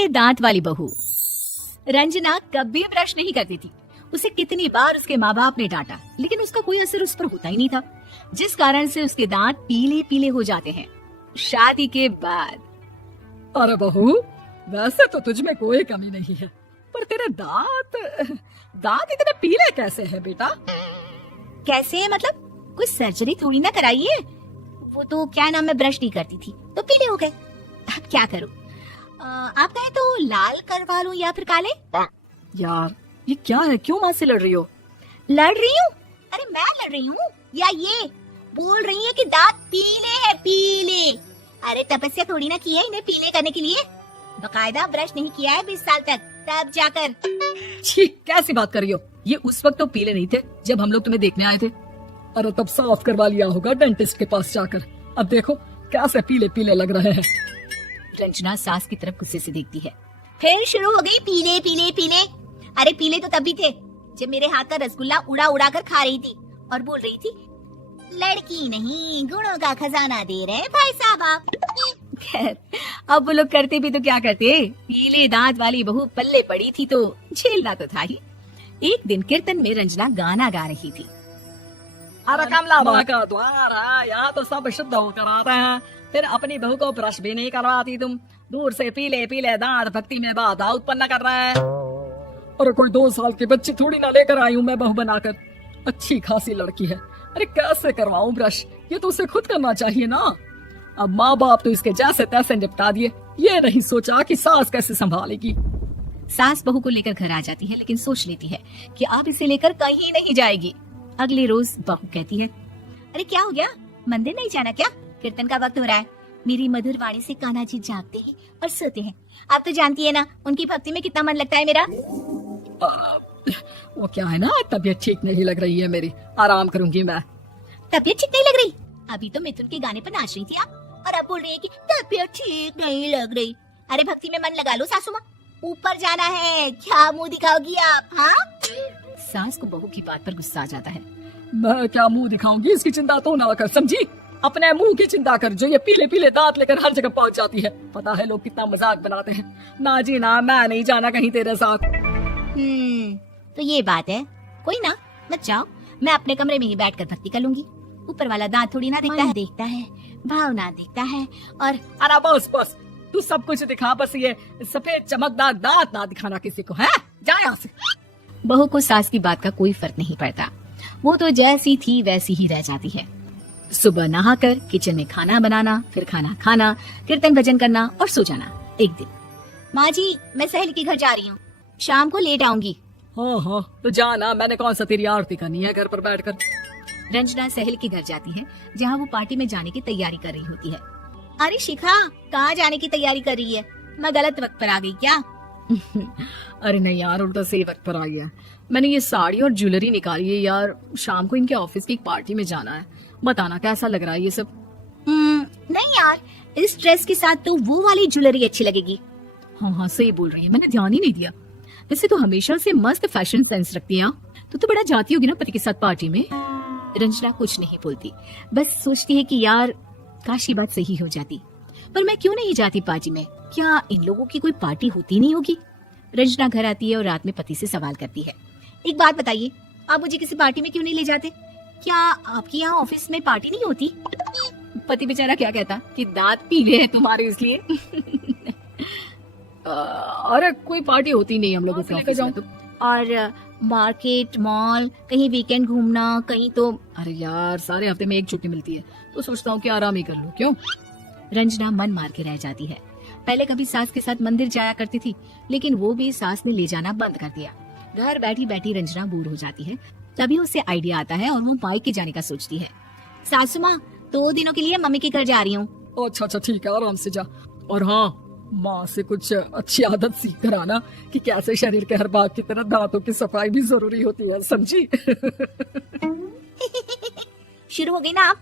पीले दांत वाली बहू। रंजना कभी ब्रश नहीं करती थी। उसे कितनी बार उसके माँ बाप ने डांटा, लेकिन उसका कोई असर उस पर होता ही नहीं था, जिस कारण से उसके दांत पीले पीले हो जाते हैं। शादी के बाद। अरे बहू, वैसे तो तुझ में कोई कमी नहीं है, पर तेरे दांत इतने पीले कैसे हैं बेटा? कैसे है मतलब? कोई सर्जरी थोड़ी ना कराई है। वो तो क्या नाम, मैं ब्रश नहीं करती थी तो पीले हो गए। अब क्या करूं? आप कहें तो लाल करवा लूं या फिर काले? यार ये क्या है, क्यों माँ से लड़ रही हो? लड़ रही हूँ? अरे मैं लड़ रही हूँ या ये बोल रही है कि दांत पीले है, पीले। अरे तपस्या थोड़ी ना की है इन्हें पीले करने के लिए। बकायदा ब्रश नहीं किया है 20 साल तक, तब जाकर। छी, कैसी बात कर रही हो? ये उस वक्त तो पीले नहीं थे जब हम लोग तुम्हें देखने आए थे। अरे तब साफ करवा लिया होगा डेंटिस्ट के पास जाकर। अब देखो कैसे पीले पीले लग रहे हैं। रंजना सास की तरफ गुस्से से देखती है। फिर शुरू हो गई पीले पीले पीले। अरे पीले तो तब भी थे जब मेरे हाथ का रसगुल्ला उड़ा उड़ा कर खा रही थी और बोल रही थी, लड़की नहीं गुणों का खजाना दे रहे भाई साहब आप। खैर अब वो लोग करते भी तो क्या करते, पीले दांत वाली बहू पल्ले पड़ी थी तो झेलना तो था ही। एक दिन कीर्तन में रंजना गाना गा रही थी। अरे कमला माँ का द्वार है, यहाँ तो सब शुद्ध होकर आते हैं, फिर अपनी बहू को ब्रश भी नहीं करवाती तुम। दूर से पीले पीले दांत भक्ति में बाधा उत्पन्न कर रहे हैं। अरे कोई 2 साल के बच्चे थोड़ी ना लेकर आई हूँ मैं बहू बनाकर। अच्छी खासी लड़की है, अरे कैसे करवाऊं ब्रश? ये तो उसे खुद करना चाहिए ना। अब माँ बाप तो इसके जैसे तैसे निपटा दिए, ये नहीं सोचा कि सास कैसे संभालेगी। सास बहू को लेकर घर आ जाती है, लेकिन सोच लेती है कि अब इसे लेकर कहीं नहीं जाएगी। अगले रोज बहू कहती है, अरे क्या हो गया, मंदिर नहीं जाना क्या? कीर्तन का वक्त हो रहा है। मेरी मधुर वाणी से कान्हा जी जागते हैं और सोते हैं। आप तो जानती है ना उनकी भक्ति में कितना मन लगता है मेरा। वो क्या है ना, तबीयत ठीक नहीं लग रही है मेरी, आराम करूंगी मैं। तबीयत ठीक नहीं लग रही? अभी तो मिथुन के गाने पर नाच रही थी आप, और अब बोल रही है कि तबीयत ठीक नहीं लग रही। अरे भक्ति में मन लगा लो सासू माँ, ऊपर जाना है, क्या मुंह दिखाओगी आप? हाँ? सास को बहू की बात पर गुस्सा आ जाता है। मैं क्या मुंह दिखाऊंगी, इसकी चिंता तो ना कर, समझी? अपने मुंह की चिंता कर, जो ये पीले पीले दांत लेकर हर जगह पहुंच जाती है। पता है लोग कितना मजाक बनाते हैं। ना जी ना, मैं नहीं जाना कहीं तेरे साथ। तो ये बात है, कोई ना, मत जाओ, मैं अपने कमरे में ही बैठकर भक्ति कर लूंगी। ऊपर वाला दांत थोड़ी ना देखता है, भावना देखता है। और अरे बस बस, तू सब कुछ दिखा, बस ये सफेद चमकदार दांत ना दिखाना किसी को, है? जा यहाँ से। बहू को सास की बात का कोई फर्क नहीं पड़ता, वो तो जैसी थी वैसी ही रह जाती है। सुबह नहाकर किचन में खाना बनाना, फिर खाना खाना, कीर्तन भजन करना और सो जाना। एक दिन, माँ जी मैं सहेली के घर जा रही हूँ, शाम को लेट आऊंगी। हाँ तो जाना, मैंने कौन सा तेरी आरती करनी है घर पर बैठकर। रंजना सहेली के घर जाती है, जहाँ वो पार्टी में जाने की तैयारी कर रही होती है। अरे शिखा, कहाँ जाने की तैयारी कर रही है? मैं गलत वक्त पर आ गई क्या? अरे नहीं यार, उल्टा सही वक्त पर आ गया। मैंने ये साड़ी और ज्वेलरी निकाली है यार, शाम को इनके ऑफिस की एक पार्टी में जाना है। बताना कैसा लग रहा है ये सब? नहीं यार, इस ड्रेस के साथ तो वो वाली ज्वेलरी अच्छी लगेगी। हाँ सही बोल रही है, मैंने ध्यान ही नहीं दिया। वैसे तो हमेशा से मस्त फैशन सेंस रखती है। तो बड़ा जाती होगी ना पति के साथ पार्टी में। रंजना कुछ नहीं बोलती, बस सोचती है कि यार काश ये बात सही हो जाती, पर मैं क्यों नहीं जाती पार्टी में? क्या इन लोगों की कोई पार्टी होती नहीं होगी? रंजना घर आती है और रात में पति से सवाल करती है, एक बात बताइए, आप मुझे किसी पार्टी में क्यों नहीं ले जाते? क्या आपके यहाँ ऑफिस में पार्टी नहीं होती? पति बेचारा क्या कहता कि दांत पीले हैं तुम्हारे इसलिए। अरे कोई पार्टी होती नहीं हम लोगों के जाऊँ तो। और मार्केट, मॉल, कहीं वीकेंड घूमना, कहीं तो। अरे यार सारे हफ्ते में एक छुट्टी मिलती है, तो सोचता हूँ कि आराम ही कर लूं। क्यों? रंजना मन मार के रह जाती है। पहले कभी सास के साथ मंदिर जाया करती थी, लेकिन वो भी सास ने ले जाना बंद कर दिया। घर बैठी बैठी रंजना बोर हो जाती है। तभी उसे आइडिया आता है और वो मायके जाने का सोचती है। सासू माँ, 2 दिनों के लिए मम्मी के घर जा रही हूँ। अच्छा ठीक है, आराम से जा। और हाँ, माँ से कुछ अच्छी आदत सीख कर आना कि कैसे शरीर के हर भाग की तरह दांतों की सफाई भी जरूरी होती है, समझी? शुरू हो गई ना आप।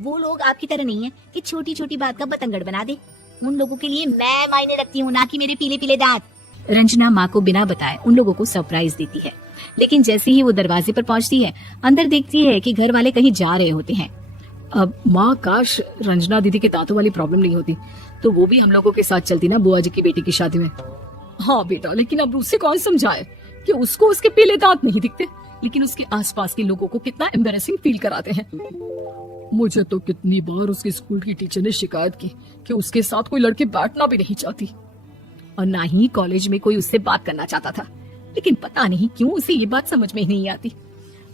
वो लोग आपकी तरह नहीं है कि छोटी छोटी बात का बतंगड़ बना दे। उन लोगों के लिए मैं मायने रखती हूँ, ना कि मेरे पीले पीले दांत। रंजना माँ को बिना बताए उन लोगों को सरप्राइज देती है, लेकिन जैसे ही वो दरवाजे पर पहुँचती है, अंदर देखती है कि घर वाले कहीं जा रहे होते हैं। अब माँ, काश रंजना दीदी के दांतों वाली प्रॉब्लम नहीं होती तो वो भी हम लोगों के साथ चलती ना बुआ जी की बेटी की शादी में। हाँ बेटा, लेकिन अब उसे कौन समझाए कि उसको उसके पीले दांत नहीं दिखते, लेकिन उसके आसपास के लोगों को कितना एम्बैरेसिंग फील कराते हैं। मुझे तो कितनी बार उसके स्कूल की टीचर ने शिकायत की कि उसके साथ कोई लड़की बैठना भी नहीं चाहती, और ना ही कॉलेज में कोई उससे बात करना चाहता था। लेकिन पता नहीं क्यों उसे ये बात समझ में ही नहीं आती।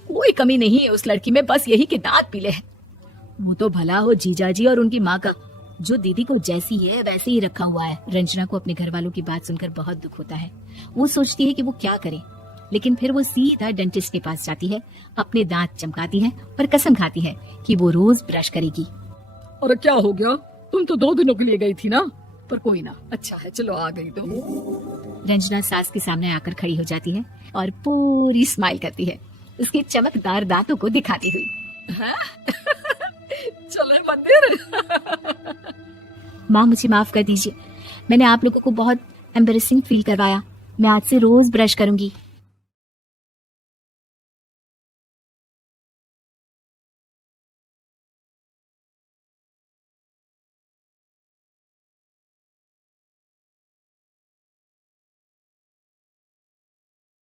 कोई कमी नहीं है उस लड़की में, बस यही कि दांत पीले हैं। वो तो भला हो जीजा जी और उनकी माँ का, जो दीदी को जैसी है वैसे ही रखा हुआ है। रंजना को अपने घर वालों की बात सुनकर बहुत दुख होता है। वो सोचती है कि वो क्या करे, लेकिन फिर वो सीधा डेंटिस्ट के पास जाती है, अपने दांत चमकाती है और कसम खाती है कि वो रोज ब्रश करेगी। अरे क्या हो गया, तुम तो 2 दिनों के लिए गई थी ना, पर कोई ना, अच्छा है, चलो आ गई तो। रंजना सास के सामने आकर खड़ी हो जाती है और पूरी स्माइल करती है, उसके चमकदार दांतों को दिखाती हुई। चले मंदिर। माँ मुझे माफ कर दीजिए, मैंने आप लोगों को बहुत एम्बैरेसिंग फील करवाया। मैं आज से रोज ब्रश करूंगी।